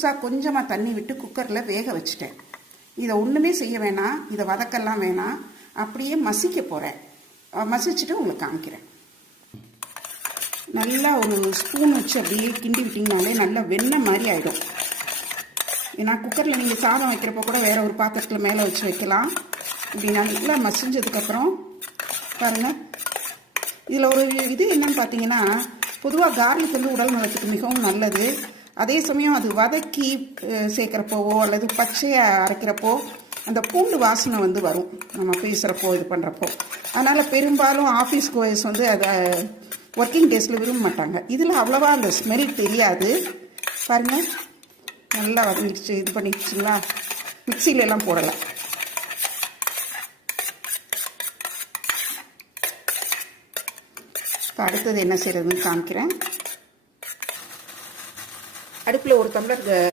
முழுசாக கொஞ்சமாக தண்ணி விட்டு குக்கரில் வேக வச்சுட்டேன். இதை ஒன்றுமே செய்ய வேணாம், இதை வதக்கெல்லாம் வேணாம், அப்படியே மசிக்க போகிறேன். மசிச்சுட்டு உங்களுக்கு காமிக்கிறேன். நல்லா ஒரு ஸ்பூன் வச்சு அப்படியே கிண்டி விட்டிங்கனாலே நல்லா வெண்ணெய் மாதிரி ஆகிடும். ஏன்னா குக்கரில் நீங்கள் சாதம் வைக்கிறப்போ கூட வேறு ஒரு பாத்திரத்தில் மேலே வச்சு வைக்கலாம். இப்படி நல்லா மசிஞ்சதுக்கப்புறம் பாருங்கள், இதில் ஒரு இது என்னன்னு பார்த்தீங்கன்னா, பொதுவாக கார்லிக் வந்து உடல் நலத்துக்கு மிகவும் நல்லது. அதே சமயம் அது வதக்கி சேர்க்குறப்போவோ அல்லது பச்சையை அரைக்கிறப்போ அந்த பூண்டு வாசனை வந்து வரும் நம்ம பேசுகிறப்போ இது பண்ணுறப்போ. அதனால் பெரும்பாலும் ஆஃபீஸ் கோயர்ஸ் வந்து அதை ஒர்க்கிங் டேஸில் விரும்ப மாட்டாங்க. இதில் அவ்வளோவா அந்த ஸ்மெல் தெரியாது. பாருங்கள், நல்லா வதங்கிடுச்சு. இது பண்ணிடுச்சுங்களா, மிக்சிலெலாம் போடலை. இப்போ அடுத்தது என்ன செய்கிறதுன்னு காமிக்கிறேன். அடுப்பில் ஒரு டம்ளர்